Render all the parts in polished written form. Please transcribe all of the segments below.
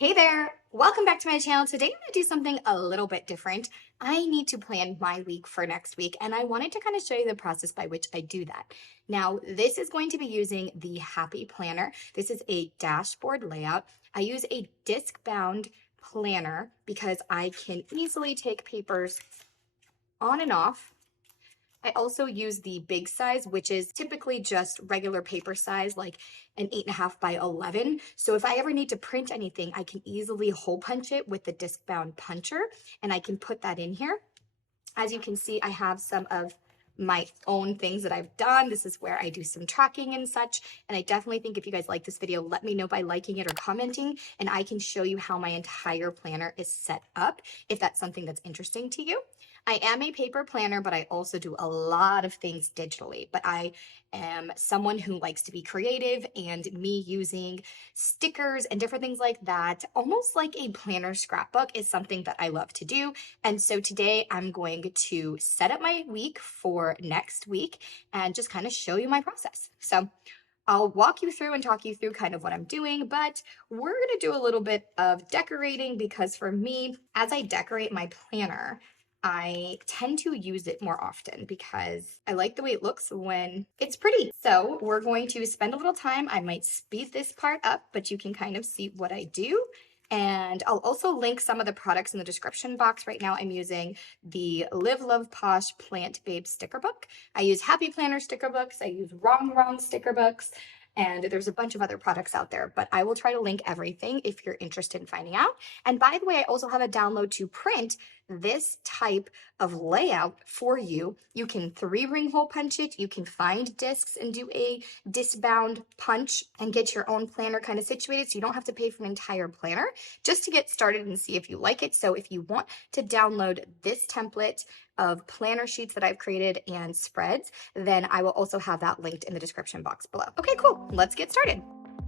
Hey there, welcome back to my channel. Today I'm going to do something a little bit different. I need to plan my week for next week, and I wanted to kind of show you the process by which I do that. Now, this is going to be using the Happy Planner. This is a dashboard layout. I use a disc-bound planner because I can easily take papers on and off. I also use the big size, which is typically just regular paper size, like an 8.5 by 11. So if I ever need to print anything, I can easily hole punch it with the disc bound puncher, and I can put that in here. As you can see, I have some of my own things that I've done. This is where I do some tracking and such. And I definitely think if you guys like this video, let me know by liking it or commenting, and I can show you how my entire planner is set up if that's something that's interesting to you. I am a paper planner, but I also do a lot of things digitally. But I am someone who likes to be creative, and me using stickers and different things like that, almost like a planner scrapbook, is something that I love to do. And so today I'm going to set up my week for next week and just kind of show you my process. So I'll walk you through and talk you through kind of what I'm doing, but we're going to do a little bit of decorating because for me, as I decorate my planner, I tend to use it more often because I like the way it looks when it's pretty. So we're going to spend a little time. I might speed this part up, but you can kind of see what I do. And I'll also link some of the products in the description box. Right now I'm using the Live Love Posh Plant Babe sticker book. I use Happy Planner sticker books. I use Wrong sticker books. And there's a bunch of other products out there, but I will try to link everything if you're interested in finding out. And by the way, I also have a download to print this type of layout for you. You can 3-ring hole punch it. You can find discs and do a disc-bound punch and get your own planner kind of situated, so you don't have to pay for an entire planner, just to get started and see if you like it. So if you want to download this template of planner sheets that I've created and spreads, then I will also have that linked in the description box below. Okay, cool. Let's get started.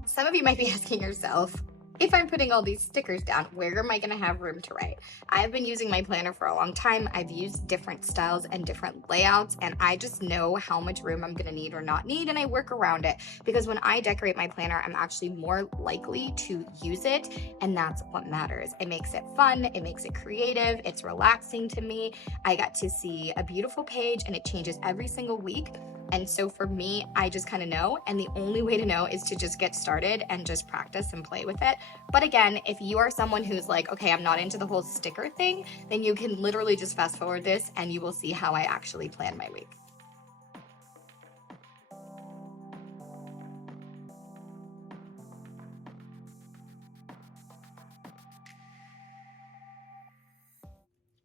Some of you might be asking yourself, if I'm putting all these stickers down, where am I going to have room to write? I've been using my planner for a long time. I've used different styles and different layouts, and I just know how much room I'm going to need or not need, and I work around it because when I decorate my planner, I'm actually more likely to use it, and that's what matters. It makes it fun, it makes it creative, it's relaxing to me. I got to see a beautiful page, and it changes every single week. And so for me, I just kind of know, and the only way to know is to just get started and just practice and play with it. But again, if you are someone who's like, okay, I'm not into the whole sticker thing, then you can literally just fast forward this and you will see how I actually plan my week.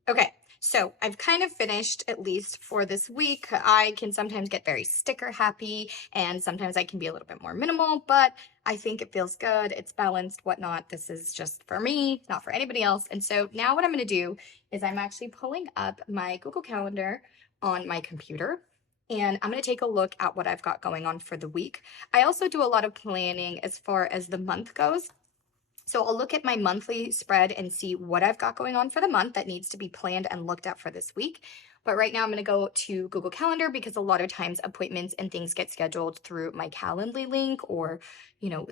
Okay, so I've kind of finished, at least for this week. I can sometimes get very sticker happy, and sometimes I can be a little bit more minimal, but I think it feels good. It's balanced, whatnot. This is just for me, not for anybody else. And so now what I'm going to do is I'm actually pulling up my Google Calendar on my computer, and I'm going to take a look at what I've got going on for the week. I also do a lot of planning as far as the month goes. So I'll look at my monthly spread and see what I've got going on for the month that needs to be planned and looked at for this week. But right now I'm going to go to Google Calendar because a lot of times appointments and things get scheduled through my Calendly link, or,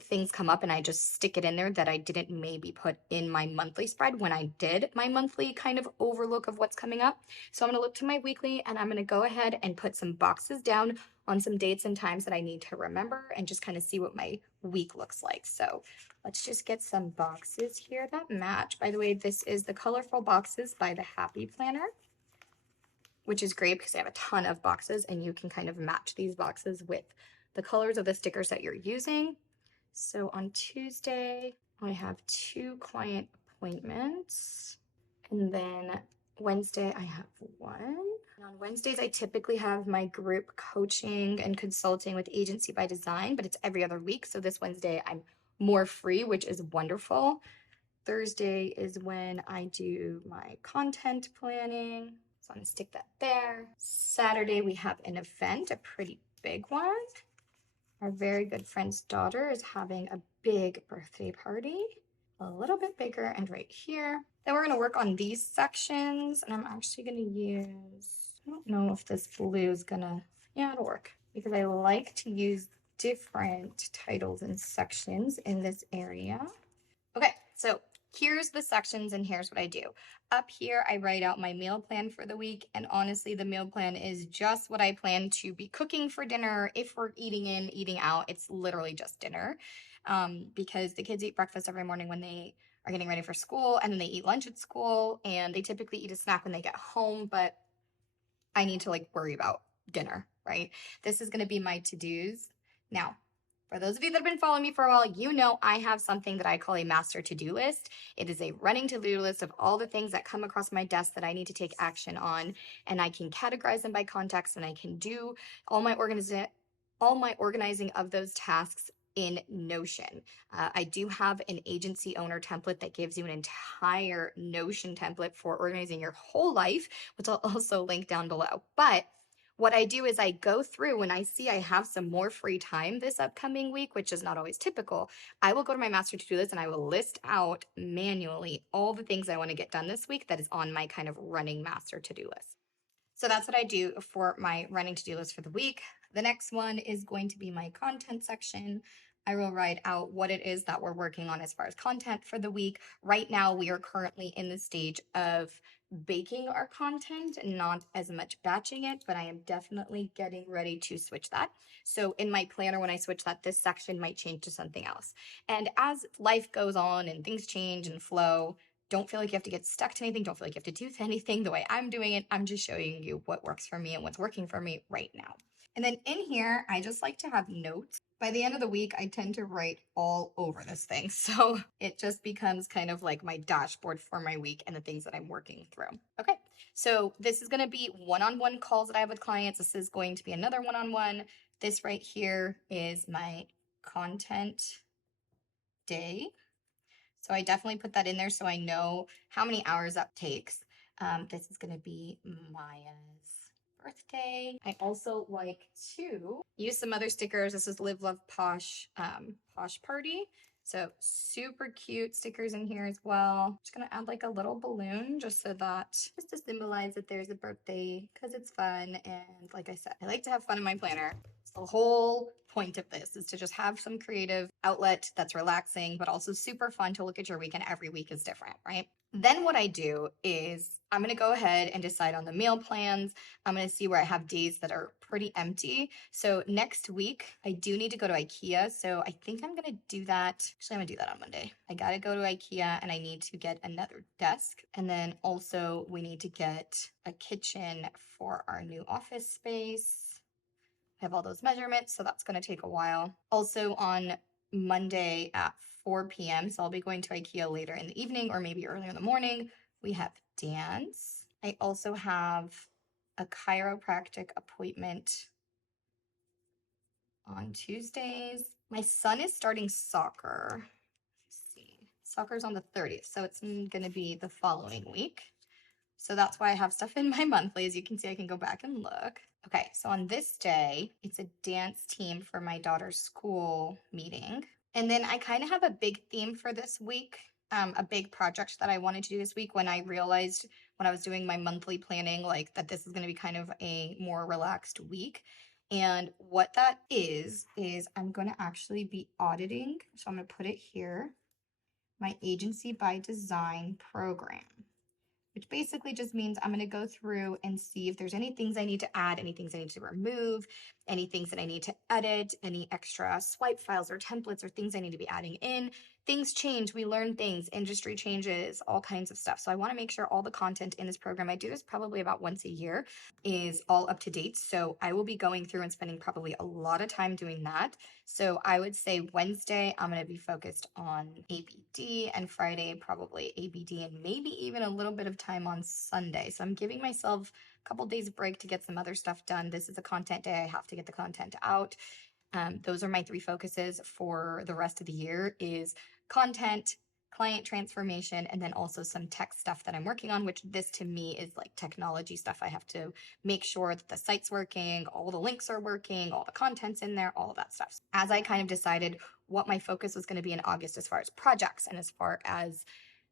things come up and I just stick it in there that I didn't maybe put in my monthly spread when I did my monthly kind of overlook of what's coming up. So I'm going to look to my weekly, and I'm going to go ahead and put some boxes down on some dates and times that I need to remember and just kind of see what my week looks like. So let's just get some boxes here that match. By the way, this is the Colorful Boxes by the Happy Planner, which is great because I have a ton of boxes and you can kind of match these boxes with the colors of the stickers that you're using. So on Tuesday, I have 2 client appointments, and then Wednesday I have 1. And on Wednesdays, I typically have my group coaching and consulting with Agency by Design, but it's every other week. So this Wednesday I'm more free, which is wonderful. Thursday is when I do my content planning. So I'm gonna stick that there. Saturday, we have an event, a pretty big one. Our very good friend's daughter is having a big birthday party, a little bit bigger, and right here. Then we're gonna work on these sections, and I'm actually gonna use, I don't know if this blue is gonna, yeah, it'll work, because I like to use different titles and sections in this area. Okay, so here's the sections and here's what I do. Up here, I write out my meal plan for the week. And honestly, the meal plan is just what I plan to be cooking for dinner. If we're eating in, eating out, it's literally just dinner. Because the kids eat breakfast every morning when they are getting ready for school, and then they eat lunch at school, and they typically eat a snack when they get home, but I need to like worry about dinner, right? This is going to be my to-dos. Now, for those of you that have been following me for a while, you know I have something that I call a master to-do list. It is a running to-do list of all the things that come across my desk that I need to take action on, and I can categorize them by context, and I can do all my organizing of those tasks in Notion. I do have an agency owner template that gives you an entire Notion template for organizing your whole life, which I'll also link down below. But what I do is I go through when I see I have some more free time this upcoming week, which is not always typical. I will go to my master to-do list and I will list out manually all the things I want to get done this week that is on my kind of running master to-do list. So that's what I do for my running to-do list for the week. The next one is going to be my content section. I will write out what it is that we're working on as far as content for the week. Right now, we are currently in the stage of baking our content, not as much batching it, but I am definitely getting ready to switch that. So in my planner, when I switch that, this section might change to something else. And as life goes on and things change and flow, don't feel like you have to get stuck to anything. Don't feel like you have to do anything the way I'm doing it. I'm just showing you what works for me and what's working for me right now. And then in here, I just like to have notes. By the end of the week, I tend to write all over this thing. So it just becomes kind of like my dashboard for my week and the things that I'm working through. Okay, so this is going to be one-on-one calls that I have with clients. This is going to be another one-on-one. This right here is my content day. So I definitely put that in there so I know how many hours that takes. This is going to be Maya's birthday. I also like to use some other stickers. This is Live Love Posh Posh Party. So super cute stickers in here as well. Just gonna add like a little balloon just so that, just to symbolize that there's a birthday, because it's fun. And like I said, I like to have fun in my planner. So the whole point of this is to just have some creative outlet that's relaxing, but also super fun to look at your week, and every week is different, right? Then what I do is I'm going to go ahead and decide on the meal plans. I'm going to see where I have days that are pretty empty. So next week, I do need to go to IKEA. So I think I'm going to do that. Actually, I'm going to do that on Monday. I got to go to IKEA and I need to get another desk. And then also we need to get a kitchen for our new office space. I have all those measurements, so that's going to take a while. Also on Monday at 4 p.m., so I'll be going to IKEA later in the evening or maybe earlier in the morning, we have dance. I also have a chiropractic appointment on Tuesdays. My son is starting soccer. Let's see. Soccer's on the 30th, so it's going to be the following week. So that's why I have stuff in my monthly. As you can see, I can go back and look. Okay, so on this day, it's a dance team for my daughter's school meeting. And then I kind of have a big theme for this week, a big project that I wanted to do this week when I realized when I was doing my monthly planning, like that this is going to be kind of a more relaxed week. And what that is I'm going to actually be auditing. So I'm going to put it here, my agency by design program, which basically just means I'm going to go through and see if there's any things I need to add, any things I need to remove, any things that I need to edit, any extra swipe files or templates or things I need to be adding in. Things change, we learn things, industry changes, all kinds of stuff. So I want to make sure all the content in this program, I do this probably about once a year, is all up to date. So I will be going through and spending probably a lot of time doing that. So I would say Wednesday, I'm going to be focused on ABD, and Friday, probably ABD, and maybe even a little bit of time on Sunday. So I'm giving myself a couple days break to get some other stuff done. This is a content day. I have to get the content out. Those are my three focuses for the rest of the year: is content, client transformation, and then also some tech stuff that I'm working on, which this to me is like technology stuff. I have to make sure that the site's working, all the links are working, all the content's in there, all of that stuff. As I kind of decided what my focus was going to be in August as far as projects and as far as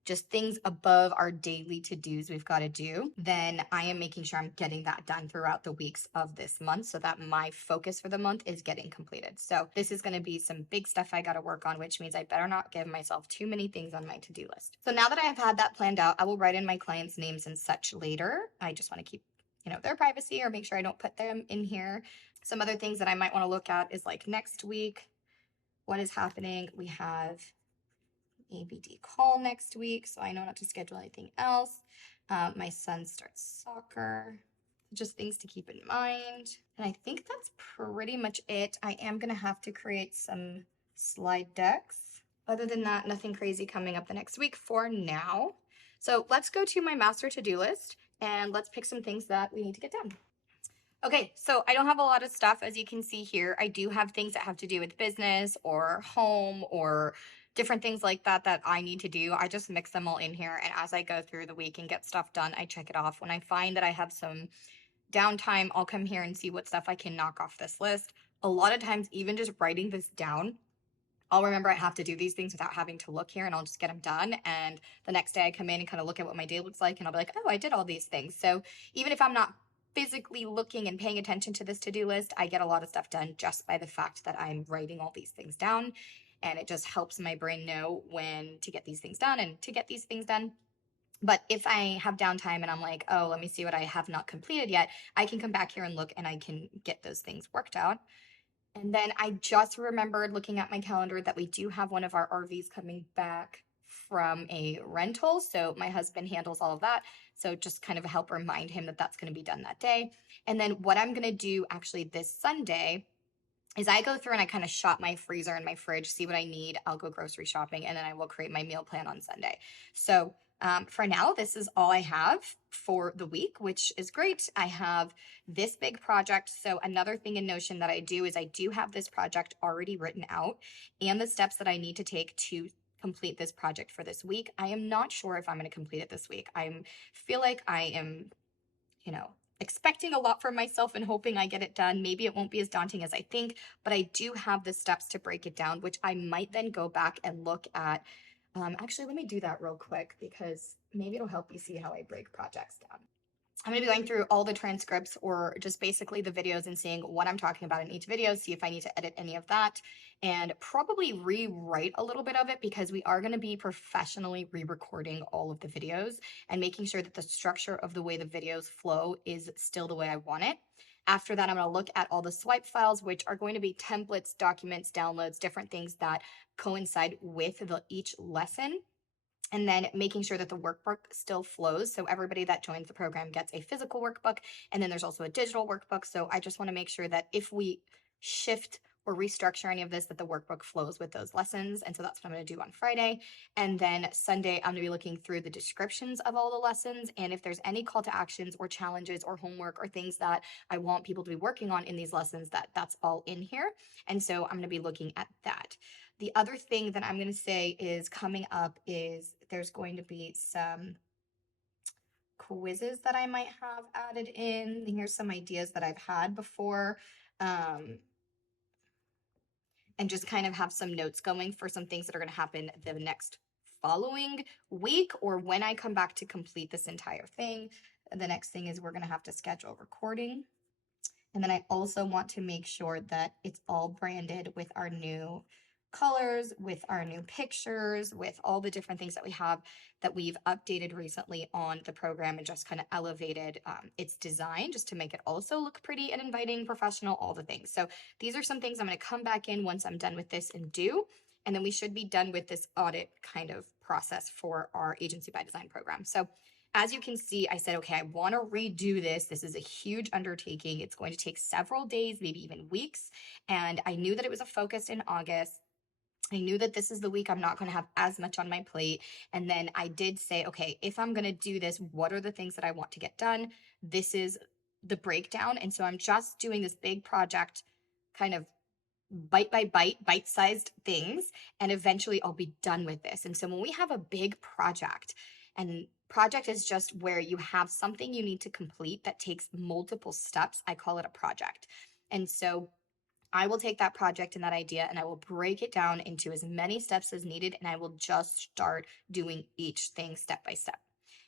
just things above our daily to-dos we've got to do, then I am making sure I'm getting that done throughout the weeks of this month so that my focus for the month is getting completed. So this is going to be some big stuff I got to work on, which means I better not give myself too many things on my to-do list. So now that I have had that planned out, I will write in my clients' names and such later. I just want to keep, their privacy or make sure I don't put them in here. Some other things that I might want to look at is like next week, what is happening? We have ABD call next week, so I know not to schedule anything else. My son starts soccer. Just things to keep in mind. And I think that's pretty much it. I am going to have to create some slide decks. Other than that, nothing crazy coming up the next week for now. So let's go to my master to-do list and let's pick some things that we need to get done. Okay, so I don't have a lot of stuff, as you can see here. I do have things that have to do with business or home or different things like that that I need to do. I just mix them all in here, and as I go through the week and get stuff done, I check it off. When I find that I have some downtime, I'll come here and see what stuff I can knock off this list. A lot of times, even just writing this down, I'll remember I have to do these things without having to look here, and I'll just get them done. And the next day I come in and kind of look at what my day looks like, and I'll be like, oh, I did all these things. So even if I'm not physically looking and paying attention to this to-do list, I get a lot of stuff done just by the fact that I'm writing all these things down. And it just helps my brain know when to get these things done and to get these things done. But if I have downtime and I'm like, oh, let me see what I have not completed yet, I can come back here and look and I can get those things worked out. And then I just remembered looking at my calendar that we do have one of our RVs coming back from a rental. So my husband handles all of that. So just kind of help remind him that that's going to be done that day. And then what I'm going to do actually this Sunday is I go through and I kind of shop my freezer and my fridge, see what I need. I'll go grocery shopping, and then I will create my meal plan on Sunday. So for now, this is all I have for the week, which is great. I have this big project. So another thing in Notion that I do is I do have this project already written out and the steps that I need to take to complete this project for this week. I am not sure if I'm going to complete it this week. I feel like I am, expecting a lot from myself and hoping I get it done. Maybe it won't be as daunting as I think, but I do have the steps to break it down, which I might then go back and look at. Actually, let me do that real quick because maybe it'll help you see how I break projects down. I'm going to be going through all the transcripts or just basically the videos and seeing what I'm talking about in each video, see if I need to edit any of that, and probably rewrite a little bit of it because we are going to be professionally re-recording all of the videos and making sure that the structure of the way the videos flow is still the way I want it. After that, I'm going to look at all the swipe files, which are going to be templates, documents, downloads, different things that coincide with each lesson. And then making sure that the workbook still flows. So everybody that joins the program gets a physical workbook. And then there's also a digital workbook. So I just want to make sure that if we shift or restructure any of this, that the workbook flows with those lessons. And so that's what I'm going to do on Friday. And then Sunday, I'm going to be looking through the descriptions of all the lessons. And if there's any call to actions or challenges or homework or things that I want people to be working on in these lessons, that's all in here. And so I'm going to be looking at that. The other thing that I'm going to say is coming up is there's going to be some quizzes that I might have added in. Here's some ideas that I've had before. And just kind of have some notes going for some things that are going to happen the next following week or when I come back to complete this entire thing. The next thing is we're going to have to schedule recording. And then I also want to make sure that it's all branded with our new colors, with our new pictures, with all the different things that we have that we've updated recently on the program and just kind of elevated its design just to make it also look pretty and inviting, professional, all the things. So these are some things I'm going to come back in once I'm done with this and do. And then we should be done with this audit kind of process for our Agency by Design program. So as you can see, I said, okay, I want to redo this. This is a huge undertaking. It's going to take several days, maybe even weeks. And I knew that it was a focus in August. I knew that this is the week I'm not going to have as much on my plate. And then I did say, okay, if I'm going to do this, what are the things that I want to get done? This is the breakdown. And so I'm just doing this big project kind of bite by bite, bite-sized things, and eventually I'll be done with this. And so when we have a big project, and project is just where you have something you need to complete that takes multiple steps, I call it a project. And so I will take that project and that idea and I will break it down into as many steps as needed, and I will just start doing each thing step by step.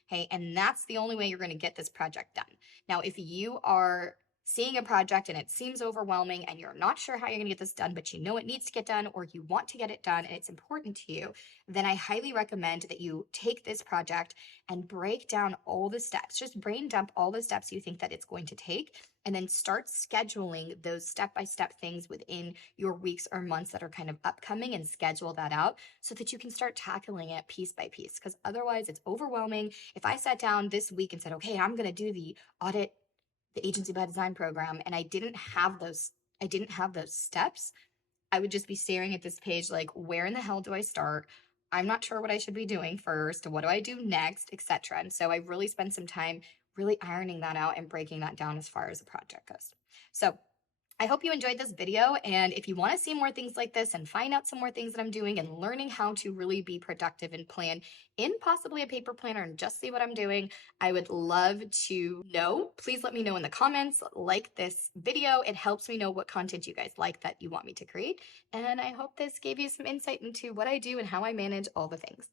Okay. And that's the only way you're going to get this project done. Now, if you are seeing a project and it seems overwhelming and you're not sure how you're going to get this done, but you know it needs to get done or you want to get it done and it's important to you, then I highly recommend that you take this project and break down all the steps. Just brain dump all the steps you think that it's going to take, and then start scheduling those step-by-step things within your weeks or months that are kind of upcoming, and schedule that out so that you can start tackling it piece by piece, because otherwise it's overwhelming. If I sat down this week and said, okay, I'm going to do the agency by design program, and I didn't have those steps, I would just be staring at this page like, where in the hell do I start? I'm not sure what I should be doing first. What do I do next, etc. And so I really spent some time really ironing that out and breaking that down as far as the project goes. So I hope you enjoyed this video, and if you want to see more things like this and find out some more things that I'm doing and learning how to really be productive and plan in possibly a paper planner and just see what I'm doing, I would love to know. Please let me know in the comments. Like this video. It helps me know what content you guys like that you want me to create, and I hope this gave you some insight into what I do and how I manage all the things.